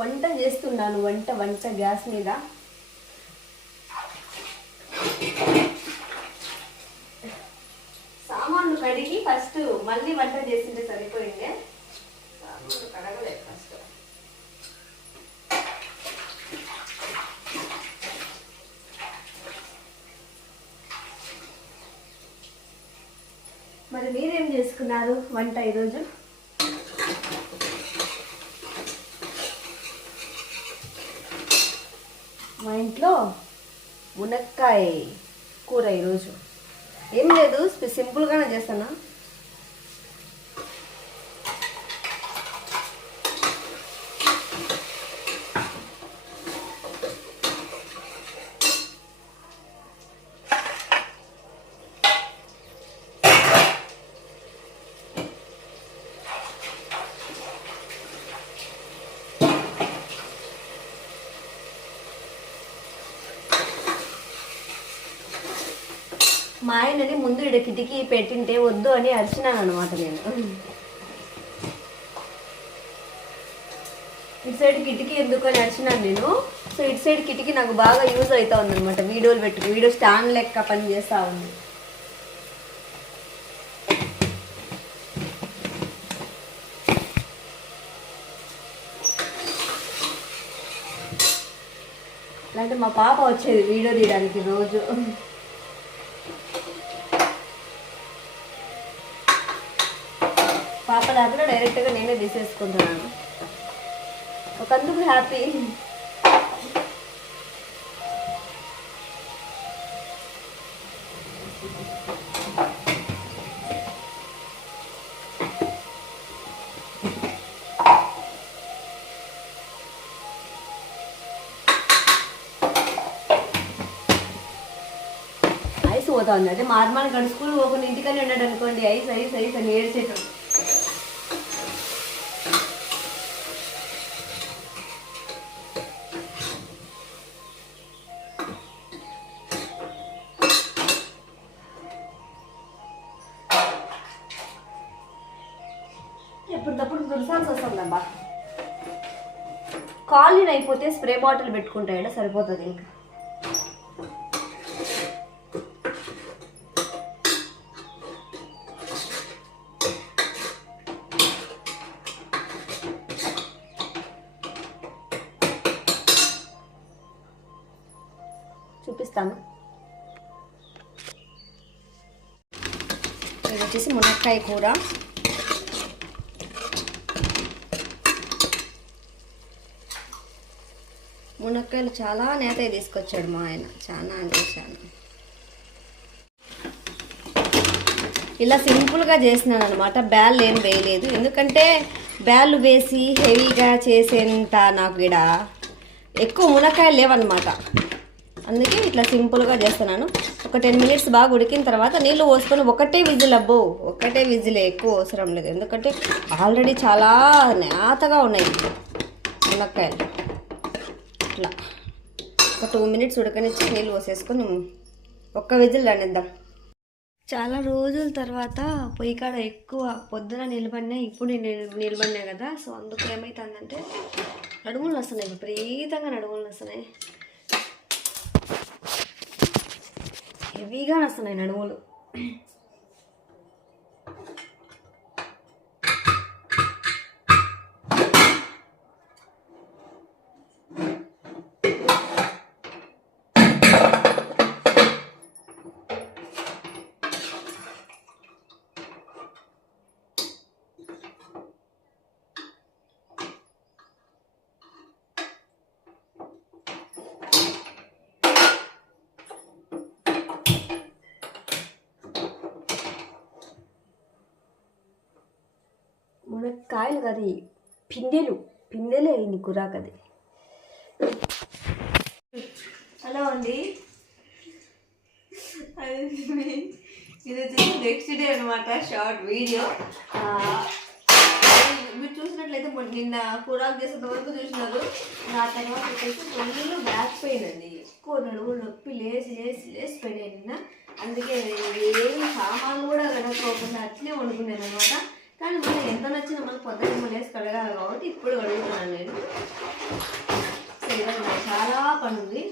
వంట చేస్తున్నాను వంట వంట గ్యాస్ మీద. సామాన్లు కడిగి ఫస్ట్ మళ్ళీ వంట చేసింటే సరిపోయింది? సామాన్లు కడగలేదు ఫస్ట్. మరి మీరేం చేసుకున్నారు వంట ఈరోజు మా ఇంట్లో మునక్కాయ కూర ఈరోజు. ఏం లేదు సింపుల్గానే చేస్తాను? మా ఆయనని ముందు ఇక్కడ కిటికీ పెట్టింటే వద్దు అని అరిచినాను అనమాట నేను. ఇటు సైడ్ కిటికీ ఎందుకు అని అరిచినాను నేను. సో ఇటు సైడ్ కిటికీ నాకు బాగా యూజ్ అవుతా ఉంది అనమాట వీడియోలు పెట్టుకు వీడియో స్టాండ్ లెక్క పని చేస్తా ఉంది. అంటే మా పాప వచ్చేది వీడియో తీయడానికి రోజు. పాప లేకుండా డైరెక్ట్గా నేనే తీసేసుకుంటున్నాను. ఒకందుకు హ్యాపీ. ఐస్ పోతా ఉంది. అదే మార్మాన గడు స్కూల్ పోకుండా ఇంటికనే ఉన్నాడు అనుకోండి ఐస్ ఐస్ ఐస్ అని ఏడ్చేటప్పుడు అయిపోతే స్ప్రే బాటిల్ పెట్టుకుంటాయండి సరిపోతుంది ఇంకా. చూపిస్తాను. ఇది వచ్చేసి మునక్కాయ కూర. మునక్కాయలు చాలా నేత తీసుకొచ్చాడు మా ఆయన. చాలా అంటే చాలా. ఇలా సింపుల్గా చేసినాను అనమాట బ్యాల్ ఏం వేయలేదు. ఎందుకంటే బ్యాల్ వేసి హెవీగా చేసేంత నాకు ఇక్కడ ఎక్కువ మునక్కాయలు లేవన్నమాట. అందుకే ఇట్లా సింపుల్గా చేస్తున్నాను. ఒక టెన్ మినిట్స్ బాగా ఉడికిన తర్వాత నీళ్ళు పోసుకొని ఒకటే విజిల్ అబ్బో ఒకటే విజిలే ఎక్కువ అవసరం లేదు. ఎందుకంటే ఆల్రెడీ చాలా నేతగా ఉన్నాయి మునక్కాయలు. ఇట్లా ఒక టూ మినిట్స్ ఉడకనిచ్చి నీళ్ళు పోసేసుకొని ఒక్క విజిల్ రానిద్దాం. చాలా రోజుల తర్వాత పొయ్యి కాడ ఎక్కువ పొద్దున నిలబడినా ఇప్పుడు నేను నిలబడినా కదా సో అందుకు ఏమవుతుందంటే నడుములు వస్తున్నాయి విపరీతంగా నడుములు వస్తున్నాయి హెవీగా వస్తున్నాయి నడుములు. మునక్కాయలు కదా ఇవి. పిందెలు పిందెలే అయింది కురాకు అది హలో అండి. ఇది వచ్చేసి నెక్స్ట్ డే అనమాట షార్ట్ వీడియో మీరు చూసినట్లయితే నిన్న కూరాకు చేసేంత వరకు చూసినారు. నా తర్వాత వచ్చేసి కొన్నిళ్ళు బ్యాక్ పెయిన్ అండి. ఎక్కువ నడుము నొప్పి లేసి లేచి లేచి పోయినాయి నిన్న. అందుకే నేను ఏం సామాన్లు కూడా కనుక్కోకుండా అట్లే వండుకున్నాను అనమాట కానీ మనం ఎంత నచ్చినా మనం పొద్దున్న లేసి కడగాలి కాబట్టి ఇప్పుడు కడుగుతున్నాను నేను. సో ఈరోజు నాకు చాలా పని ఉంది.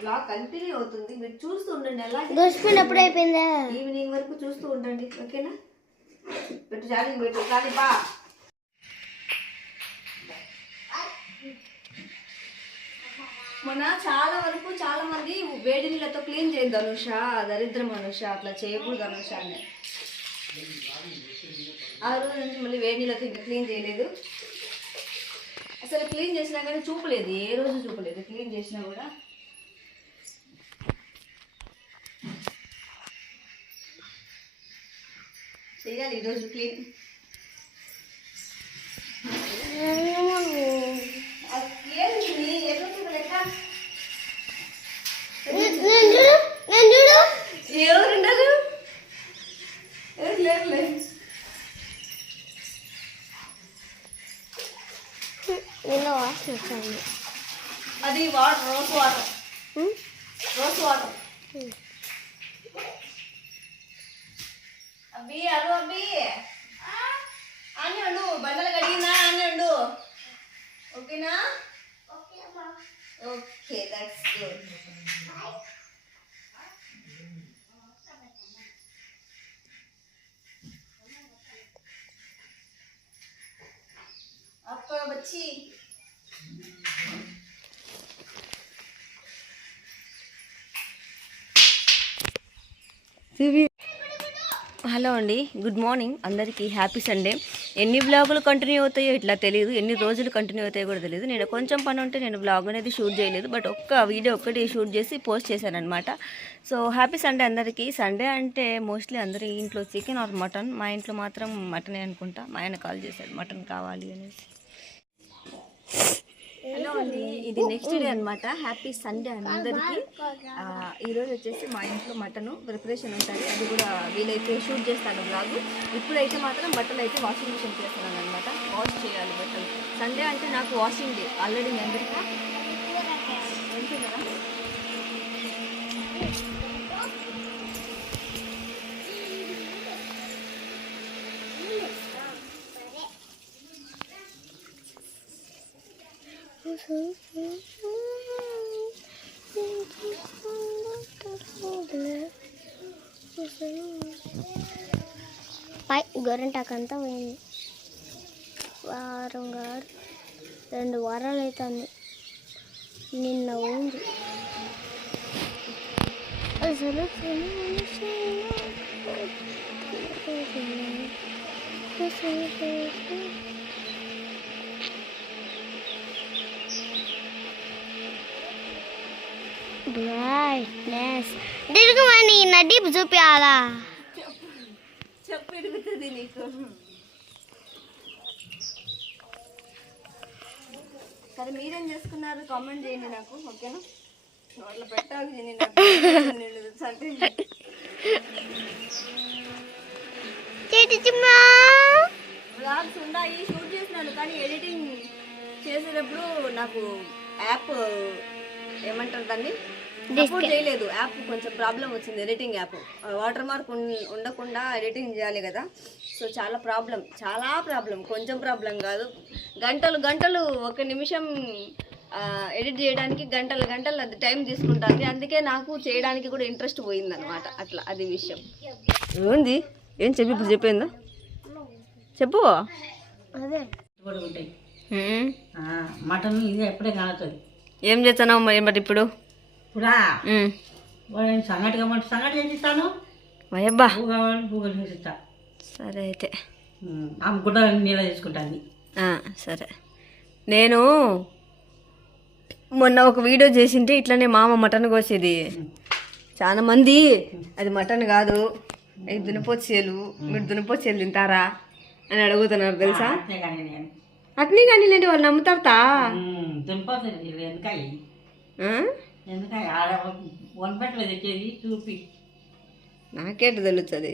ఇలా కంటిన్యూ అవుతుంది. మీరు చూస్తూ ఉండండి ఎలా దోసిపోయిన ఎప్పుడు అయిపోయిందా? ఈవినింగ్ వరకు చూస్తూ ఉండండి ఓకేనా? పెట్టు చార్జింగ్ పెట్టు కానీ బా. మొన్న చాలా వరకు చాలా మంది వేడి నీళ్ళతో క్లీన్ చేయదు అనుష దరిద్రం అనుష అట్లా చేయకూడదు అనుష అని ఆ రోజు నుంచి మళ్ళీ వేడి నీళ్ళతో ఇంకా క్లీన్ చేయలేదు. అసలు క్లీన్ చేసినా కానీ చూపలేదు ఏ రోజు చూపలేదు. క్లీన్ చేసినా కూడా చేయాలి ఈరోజు క్లీన్. ఏంటి ఎదురు లెక్క చేస్తాను. అది water rose water rose water అబ్బి అరు అబ్బి. అని ఉండు బండలు కడిగినా అని ఉండు ఓకేనా? ఓకే దట్స్ గుడ్ అప్పుడు వచ్చి హలో అండి గుడ్ మార్నింగ్. అందరికీ హ్యాపీ సండే. ఎన్ని బ్లాగులు కంటిన్యూ అవుతాయో ఇట్లా తెలియదు ఎన్ని రోజులు కంటిన్యూ అవుతాయో కూడా తెలియదు నేను కొంచెం పని ఉంటే నేను బ్లాగ్ అనేది షూట్ చేయలేదు. బట్ ఒక్క వీడియో ఒక్కటి షూట్ చేసి పోస్ట్ చేశాను అనమాట సో హ్యాపీ సండే అందరికీ. సండే అంటే మోస్ట్లీ అందరి ఇంట్లో చికెన్ ఆర్ మటన్. మా ఇంట్లో మాత్రం మటనే అనుకుంటా. మా ఆయన కాల్ చేశాడు మటన్ కావాలి అనేసి. హలో అండి ఇది నెక్స్ట్ డే అనమాట హ్యాపీ సండే అందరికీ. ఈరోజు వచ్చేసి మా ఇంట్లో మటన్ ప్రిపరేషన్ ఉంటుంది. అది కూడా వీలైతే షూట్ చేస్తాను బ్లాగ్ ఇప్పుడైతే మాత్రం బట్టలు అయితే వాషింగ్ మిషన్ చేస్తున్నాను అనమాట వాష్ చేయాలి బట్టలు. సండే అంటే నాకు వాషింగ్ డే ఆల్రెడీ మీ అందరికీ. పై గొర్రెంటాకంతా పోయింది వారం కాదు రెండు వారాలు అవుతుంది నిన్న పోయింది అసలు బ్రైట్నెస్ తిరుగుమని నడీపు చూపించాలా చెప్పు ఎదుగుతుంది నీకు. సరే మీరేం చేసుకున్నారు? కామెంట్ చేయండి నాకు ఓకేనా? అట్లా పెట్టాలి బ్లాగ్స్ ఉన్నాయి షూట్ చేసినాను కానీ ఎడిటింగ్ చేసేటప్పుడు నాకు యాప్ ఏమంటారు దాన్ని? చేయలేదు. యాప్ కొంచెం ప్రాబ్లం వచ్చింది ఎడిటింగ్ యాప్ వాటర్ మార్క్ ఉండకుండా ఎడిటింగ్ చేయాలి కదా. సో చాలా ప్రాబ్లం చాలా ప్రాబ్లం కొంచెం ప్రాబ్లం కాదు. గంటలు గంటలు ఒక నిమిషం ఎడిట్ చేయడానికి గంటలు గంటలు అది టైం తీసుకుంటుంది. అందుకే నాకు చేయడానికి కూడా ఇంట్రెస్ట్ పోయిందనమాట అట్లా అది విషయం. ఏంది ఏం చెప్పి ఇప్పుడు చెప్పిందా? చెప్పు. అదే. మటన్ ఇది ఎప్పుడే కాలుతుంది ఏం చేస్తున్నావు మరి మరి ఇప్పుడు? ఇప్పుడా? హ్మ్. వాడు సంగటి కావాలి సంగటి చేసిస్తాను వయబ్బా పువ్వు కావాలి పువ్వు చేసిస్తా. సరే అయితే. ఆమె నీళ్ళ ఆ, సరే. నేను మొన్న ఒక వీడియో చేసింటే ఇట్లనే మామ మటన్ కోసేది. చాలా మంది అది మటన్ కాదు ఇది దునపోచేలు మీరు దునపోచేలు తింటారా అని అడుగుతున్నారు తెలుసా? అట్నీ కానీ లేండి వాళ్ళు నమ్ముతారతా. దింపోతుంది ఆడ తెచ్చేది చూపి. నాకేంటి తెలుస్తుంది?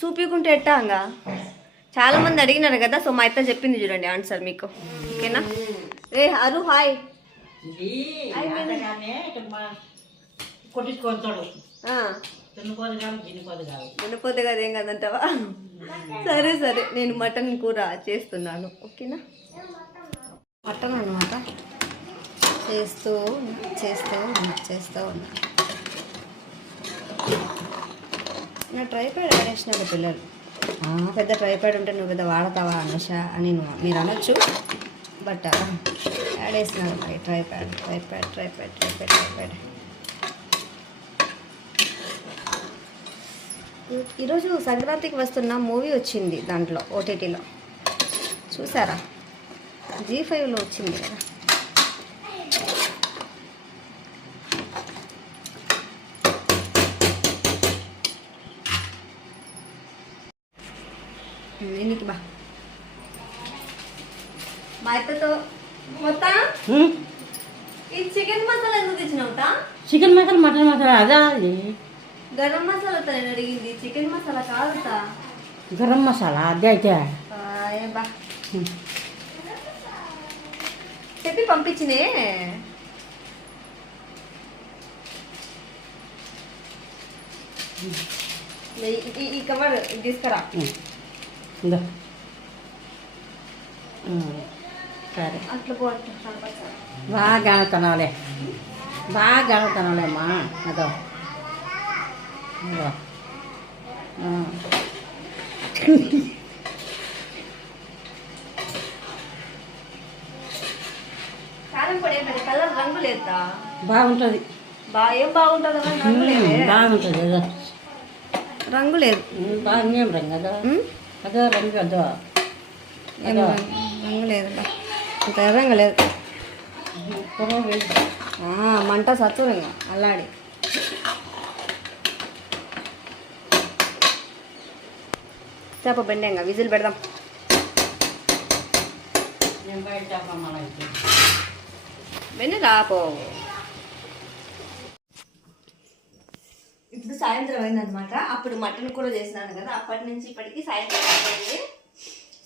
చూపించుకుంటే ఎట్టాంగా? చాలా మంది అడిగినారు కదా సో మా అత్త చెప్పింది చూడండి ఆన్సర్ మీకు. ఓకేనా? ఏ అరు హాయ్. తిన్నపోదు కాదు తినిపోదు కదా. ఏం కదంటావా? సరే సరే నేను మటన్ కూర చేస్తున్నాను. ఓకేనా? మటన్ అనమాట చేస్తూ చేస్తూ ఉన్నా, చేస్తూ ఉన్నా. నా ట్రైపాడ్ ఆడేసినాడు పిల్లలు. "ఆ, పెద్ద ట్రైపాడ్ ఉంటే నువ్వు పెద్ద వాడతావా అనుష అని మీరు అనొచ్చు. బట్ ఆడేసినాడు మరి tripod tripod tripod tripod tripod. ఈరోజు సంక్రాంతికి వస్తున్న మూవీ వచ్చింది దాంట్లో ఓటీటీలో చూసారా? జీ ఫైవ్లో వచ్చింది కదా. దీనికి బా. మా అత్తతో మొత్తం ఈ చికెన్ మసాలా ఎందుకు తెచ్చినావుతా చికెన్ మసాలా మటన్ మసాలా అదా అది? గరం మసాలా తను అడిగింది చికెన్ మసాలా కాదుతా గరం మసాలా అదే అయితే. ఆయ్ బా. చెప్పి పంపించినే. ఈ- కవర్ తీసుకురా. ఇందా. సరే. అట్లా పోటీ బాగా గణతనాలే బాగా గణతనాలేమ్మా అదో. అదో ఆ. కారం పొడి ఏం కలర్ రంగు లేదా బాగుంటుంది. బా ఏం బాగుంటుందో రంగు లేదే. బాగుంటుంది అదో రంగు లేదు. బాగా రంగు అదో? అదో రంగు అదో? ఏం అదో? రంగు? రంగు లేదు ఇంత ఎర్రంగా లేదు. మంట సత్తు ఇంకా అల్లాడి. చేప బెండేంగా విజిల్ పెడదాం. రాపో ఇప్పుడు సాయంత్రం అయిందనమాట అప్పుడు మటన్ కూర చేసినాను కదా అప్పటి నుంచి ఇప్పటికి సాయంత్రం అయిపోయింది.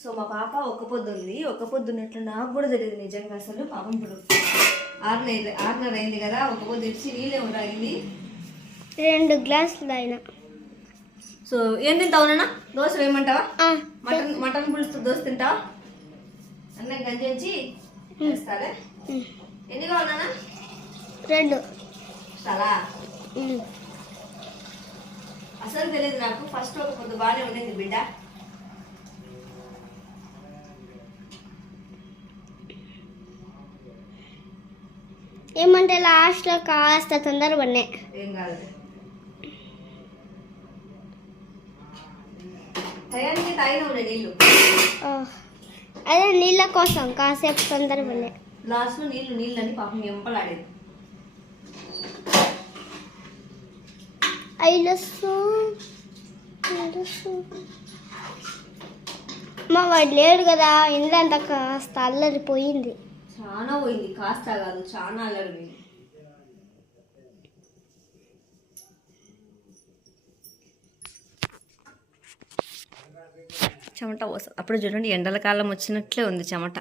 సో మా పాప ఒక పొద్దు ఉంది. ఒక పొద్దున్నట్లు నాకు కూడా తెలియదు నిజంగా అసలు. పాపం ఇప్పుడు ఆరున్నర ఆరున్నర అయింది కదా ఒక పొద్దు ఇచ్చి నీళ్ళే తాగింది రెండు గ్లాసులు అయినా. సో ఏం తింటావు నాన్న? దోశ వేయమంటావా? మటన్ మటన్ పులుసు దోశ తింటావా? అన్నం గంజి వచ్చి వేస్తాలే? ఎన్ని రెండు. చాలా. అసలు తెలియదు నాకు. ఫస్ట్ ఒక పొద్దు బాగానే ఉండేది బిడ్డ. ఏమంటే లాస్ట్లో కాస్త తొందర పడినాయి ఏం కాదు. టయానికి తాగిన ఉండే నీళ్ళు. ఆ, అదే నీళ్ళ కోసం కాసేపు తొందర పడినాయి లాస్ట్లో నీళ్ళు నీళ్ళు అని పాపం ఎంపలాడేది. మా వాడు లేడు కదా ఇంట్లో అంత కాస్త అల్లరిపోయింది చాలా పోయింది కాస్త కాదు చాలా అల్లరి పోయింది. చెమట పోస అప్పుడు చూడండి ఎండల కాలం వచ్చినట్లే ఉంది చెమట.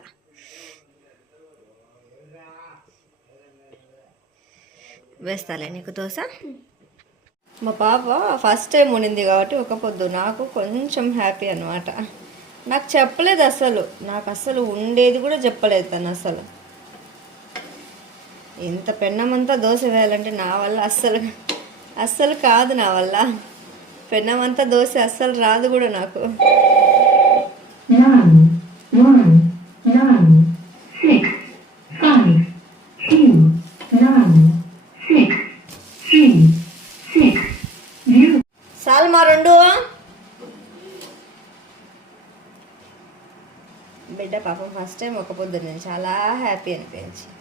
వేస్తాలే నీకు దోశ? మా పాప ఫస్ట్ టైం ఉండింది కాబట్టి ఒక పొద్దు. నాకు కొంచెం హ్యాపీ అనమాట నాకు చెప్పలేదు అసలు. నాకు అసలు ఉండేది కూడా చెప్పలేదు తను అసలు. ఇంత పెన్నమంతా దోశ వేయాలంటే నా వల్ల అస్సలు అస్సలు కాదు నా వల్ల. పెన్నమంతా దోశ అస్సలు రాదు కూడా నాకు. పాపం ఫస్ట్ టైం ఒక పొద్దున్న. చాలా హ్యాపీ అనిపించింది.